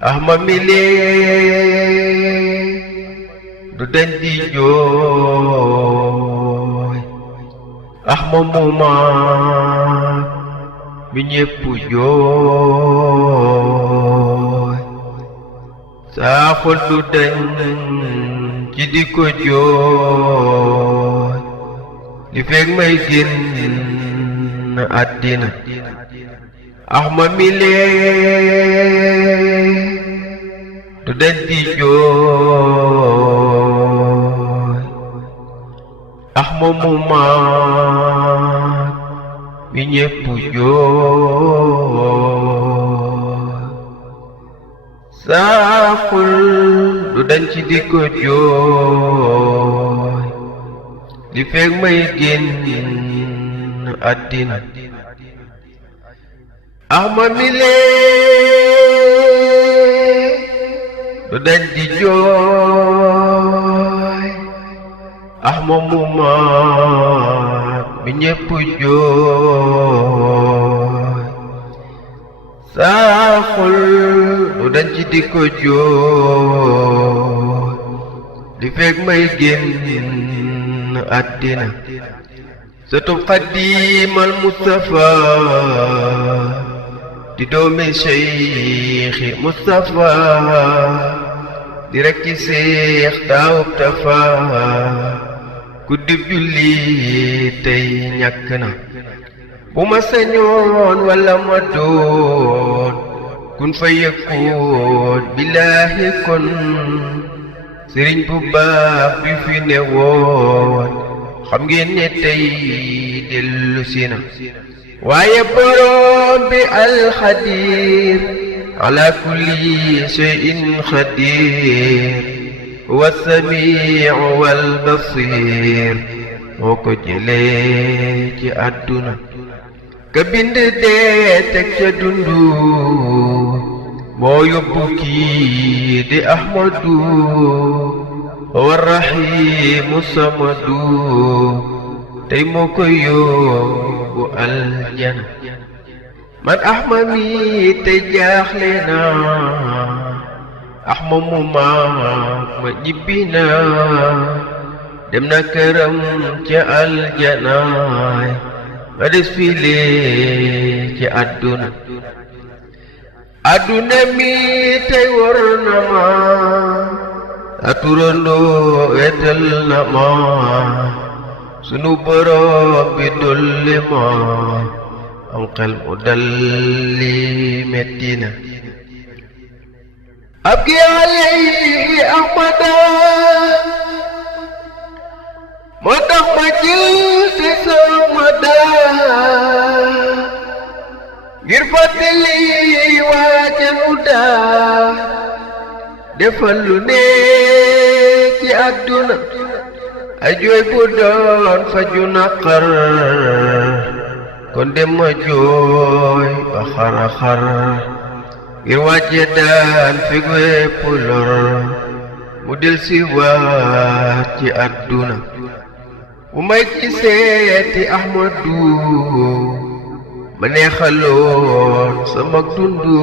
Ahmad mile du dañ di jooy Ahmad muma mi ñépp jooy saa xol du dañ ci di ko jooy li fekk may génn àddina Ahmad mile du dañ di jooy Ahmad muma mi ñépp jooy saa xol du dañ ci di ko jooy li fekk may génn àddina Ahmad mile du dañ di jooy Ahmad muma mi ñépp jooy saa xol du dañ ci di ko jooy li fekk may génn àddina sëtub Xaadimal Mustafa di doomi Seyxi Mustafa di rekk ci Seex Daawub Tafa ku dib julli tey ñàkk na bu ma sañoon walla ma doon kun fa yëkkoon billaahi kon sëriñ bu baax bi fi ne woon xam ngeen ne tey dellu si na waaye borom bi alxadir ala kulli shay'in xadir huwa samiu wal basir moo ko jëlee ci àdduna ka bind dee teg ca dundu moo yóbbu kii di Ahmadu huwa rahimu samadu tey moo ko yóbbu aljana man Ahmad mi tey jaaxle naa Ahmad muma ma ñibbi naa dem na këram ca aljanaay ma des file ci àdduna àdduna mi tey war na ma a turandoo wetal na ma sunu borom bi dolli ma am xel mu dalli metti na ab gi alayhi Ahmada moo tax ma jël si sama daa ngir fàttali waaja nu daa defal lu ne ci àdduna ay jooy bu doon faju naqar kon dem ma jooy ba xar ngir wàcce daan fekk wépp lor mu del si waat ci àdduna bu may giseeti Ahmadu ma neexaloon sama dundu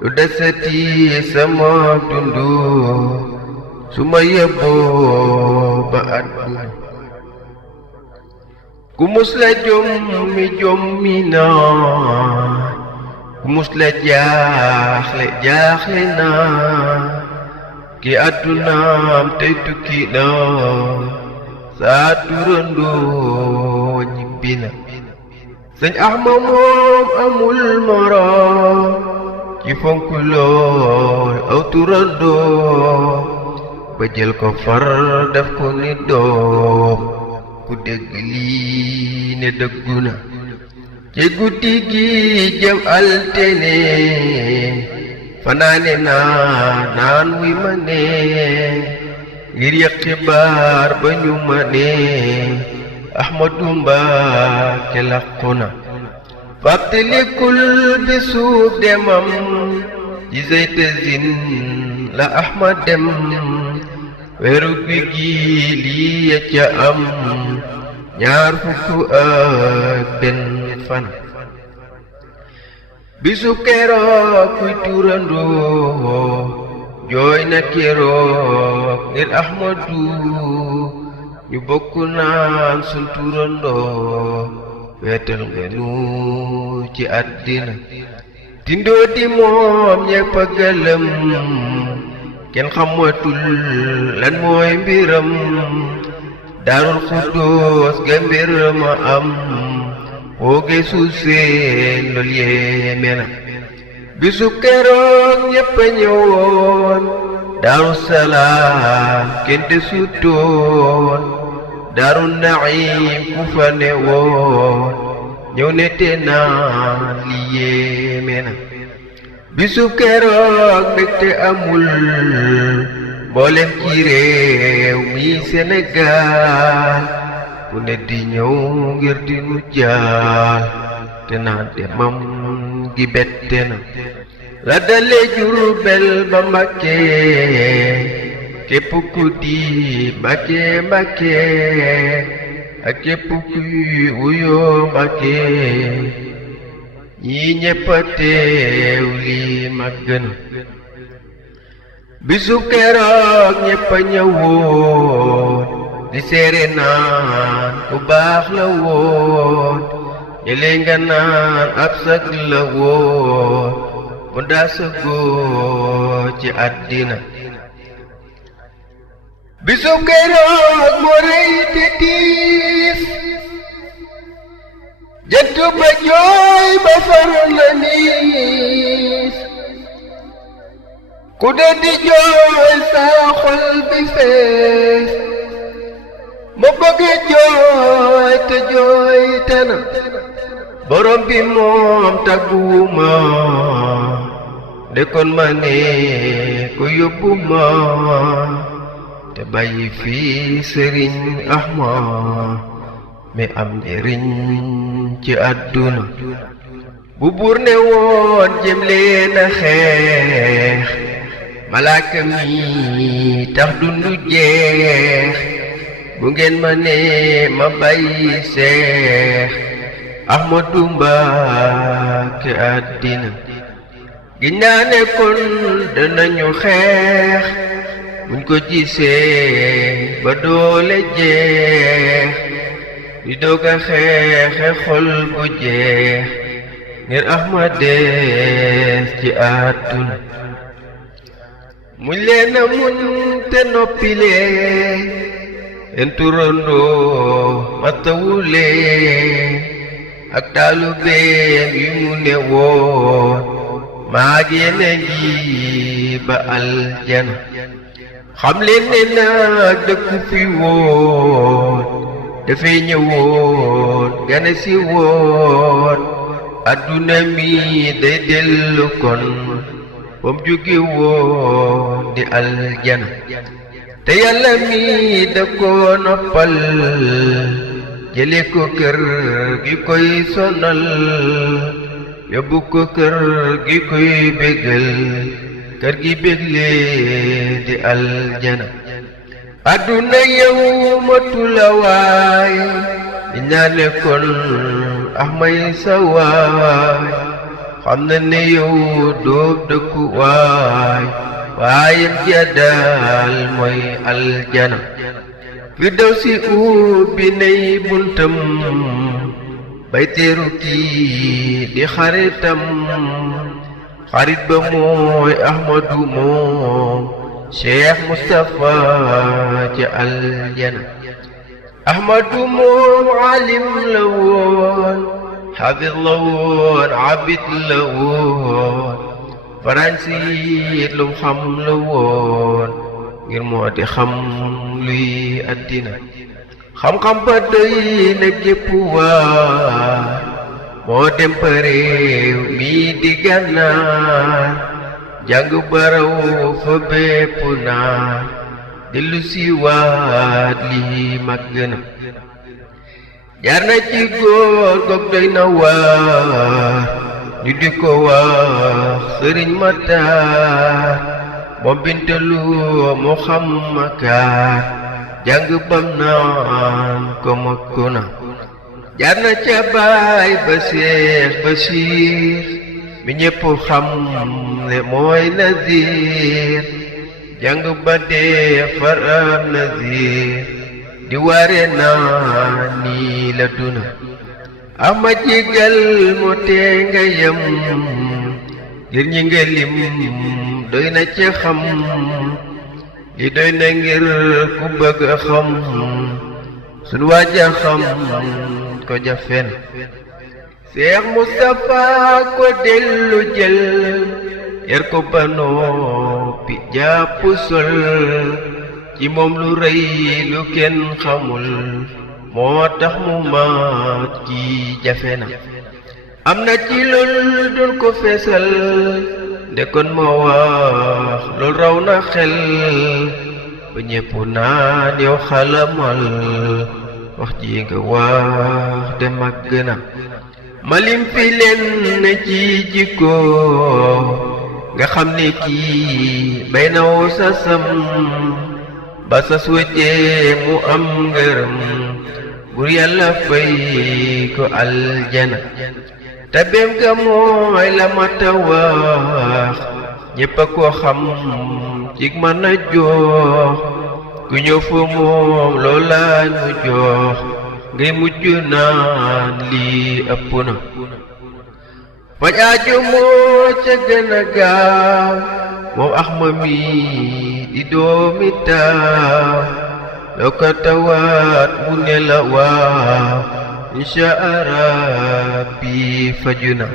lu deseti sama dundu su ma yeboo ba àdduna ku mus la jommi naa ku mus la jaaxle naa ki àddunaam tey tukki naa saa turandoo ñibbi na sëñ Ahmad moom amul moroom ci fonk lool aw turandoo ba jël ko far def ko ni doom ku dégg lii ne dëggu na ci guddi gi jëm altine fanaane naan wi ma ne ngir yëg xibaar ba ñu ma ne Ahmadu Mbàkke làqu na fàttalikul bi suuf demam ci Zeytazin la Ahmad dem weeru gi lii ya ca am ñaar fukk ak benn fan bisu keroog kuy turandoo jooy na keroog ngir Ahmadu ñu bokk naan sun turandoo weetal nga nu ci àddina tindoo di moom ñépp a gëlëm kenn xamatul lan mooy mbiram Daarul Xuddoos ga mbir ma am wooge suuseen lool yéeme na bisu keroog ñépp a ñëwoon Daaru Salaam kenn desutoon Daaru Naim ku fa ne woon ñëw ne te naan li yéeme na bisu keroog mbégte amul mboolem ci réew mi Sénégal ku ne di ñëw ngir di nu jaal te naan demam gi bette na la dale Jurbel ba Mbàkke képp ku di Mbàkke Mbàkke ak képp kuy wuyoo Mbàkke ñii ñépp a teew lii màgg na bisu keroog ñépp a ñëwoon di seere naan ku baax la woon ñële nga naan ab sag la woon mu daa sëggoo ci àddina bisu keroog moo rëy te tiis jant ba jooy ba far na niis ku de di jooy saa xol bi fees ma bëgg jooy te jooy te na borom bi moom tàgguwuma de kon ma ne ko yóbbu ma te bàyyi fii Sëriñ Ahmad mi am njëriñ ci àdduna bu buur ne woon jëm leen a xeex malaaka mi tax dundu jeex bu ngeen ma ne ma bàyyi Seex Ahmadu Mbàkke àddina giñ naa ne kon danañu xeex buñ ko gisee ba doole jeex di doog a xeexe xol bu jeex ngir Ahmad dees ci àdduna muñ leen a muñ te noppilee en turandoo ma tawulee ak taalubeem yi mu ne woon maag yéen a ngi ba aljana xam leen ne nag dëkku fi woon dafay ñëwoon gane si woon adduna mi day dellu kon bam jóge woon di aljana te yàlla mi da ko noppal jële ko kër gi koy sonal yóbbu ko kër gi koy bégal kër gi bégle di aljana adduna yow matula waay di ñaane kon may sa waay xam na ne yow doob dëkku waay waayam ja daal mooy aljana Firdawsi ubbi nay buntam bay teeru kii di xaritam xarit ba mooy Ahmadu moom Cheikh Moustapha ci aljana Ahmadu moom alim la woon xaafis la woon abid la woon faransiit lum xam la woon ngir moo di xam luy àddina xam-xam ba doy na gépp waa moo dem pa réew mi di Gànnaar jàng baraw fa bépp naar dellu si waat lii màgg na jaar na ci góor goog doy na waar ñu di ko wax Sëriñ Matar moom bintalu mu xam makaar jàng bam naan ko mokku na jaar na ca baay ba Seex Basiir mi ñépp xam ne mooy Nazir jàng ba dee far am Nazir di waare naa nii la duna ama jigal moo tee nga yem ngir ñi nga lim doy na ci xam li doy na ngir ku bëgg a xam sun waaja xam ko jafen Seex Mustapha ko dellu jël yar ko ba noppi jàpp sol ci moom lu rëy lu kenn xamul moo tax mu maat ci jafe na am na ci lool dul ko feesal nde kon moo wax lool raw na xel ba ñépp naan yow xalamal wax ji nga wax de màgg na malim fi leen ne ci jikko nga xam ne kii bay na woo sasam ba sas wëccee mu am ngërëm bur yàlla fay ko aljana tabeem ga mooy la mata wax ñépp a ko xam cig mën a jox ku ñëw fa moom loola ñu jox ngay mujj naan lii ëpp na faj aajo moo ca gën a gaaw moom Axma mi di doomi taaw loo ko tawaat mu ne la waaw insha Rabbi faju na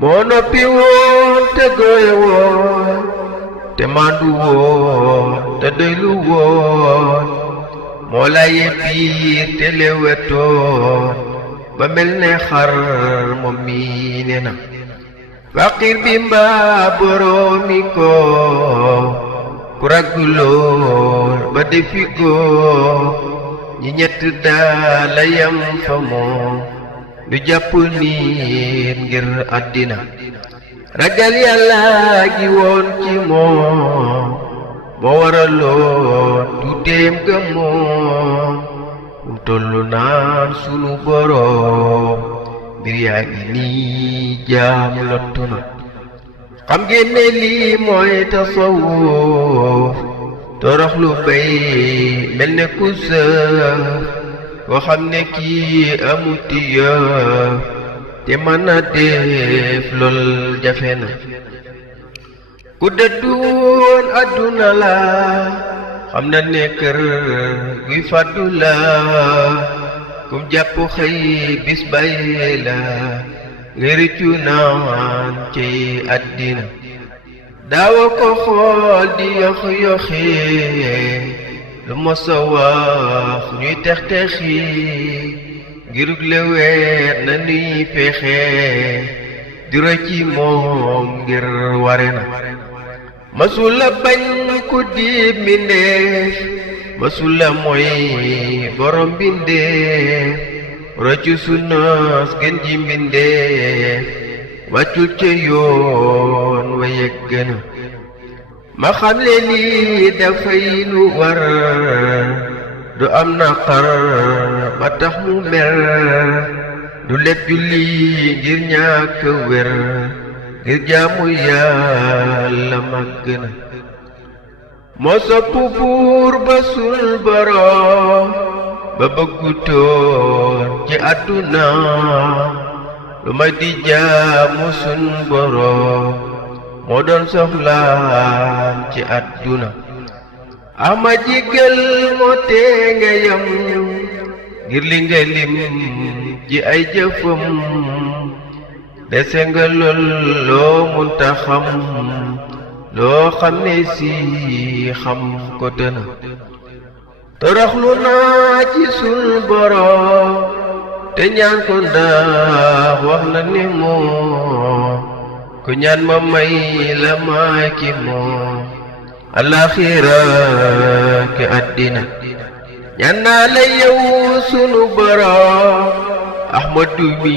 moo noppi woon te gooye woon te mandu woon te doylu woon moo laaye biir te lewetoon ba mel ne xar moom mi ne na faqir bi mbaa boroomi ko ku raggulool ba defi ko ñi ñett daal la yam fa moom du jàpp nit ngir àddina ragal yàlla gi woon ci moom moo waraloon tuuteem ga moom mu tollu naan sunu boroom mbir yaa ngi nii jaam lottu na xam ngeen ne lii mooy tasawuf torox lu bay mel ne ku sëf koo xam ne kii amuti yëf te mën a def lool jafe na ku dëddu woon adduna la xam na ne kër guy fàddu la kum jàpp xëy bis bàyyi la ngay rëccu naan ci àddina daawa ko xool di yox yoxi lu mos a wax ñuy tex texi ngirug leweet na nuy fexe di roy ci moom ngir ware na masula bañ ku di mbindeef masula mooy borom mbindeef roccu sunnaas gën ji mbindeef wàccul ca yoon wa yegg na ma xam le lii dafay lu war du am naqar ba tax mu mer du lekk julli ngir ñàkk wér ngir jaamu yàlla màgg na moo sopp buur ba sul boroom ba bëggutoon ci àdduna lu may di jaamu sun boroom moo doon soxlaam ci àdduna ama jigal moo tee nga yam ngir li nga lim ji ay jëfam dese nga lool loo munta xam loo xam ne si xam ko tëna toroxlu naa ci sul boroom te ñaan ko ndax wax na ni moom ku ñaan ma may la maay ki moom alaxira ki àddina ñaan naa la yow sunu boroom Ahmadu mi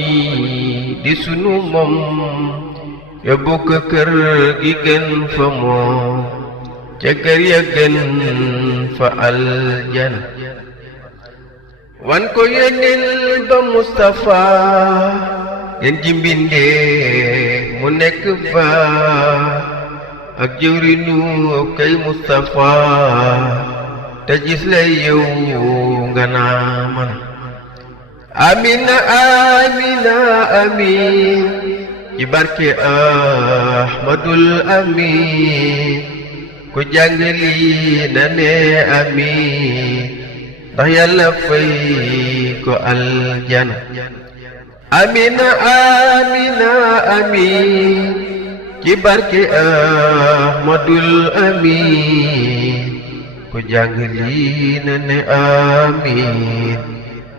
di sunu moom yóbbu ko kër gi gën fa moom ca kër ya gën fa aljana wan ko yónnil ba Mustafa ngeen ji mbindee mu nekk fa ak jëwrinu kay Mustafa te gis lay yow nga naa man amina amina amin ci barke Ahmadul Amin ku jàng lii na ne amin ndax Yàlla fay ko aljana amina amina amin ci barke Ahmadul Amin ku jàng lii na ne amin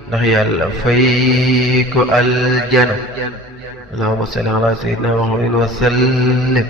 ndax Yàlla fay ko aljana allahumma salli ala sayyidina Muhammadin wa sallim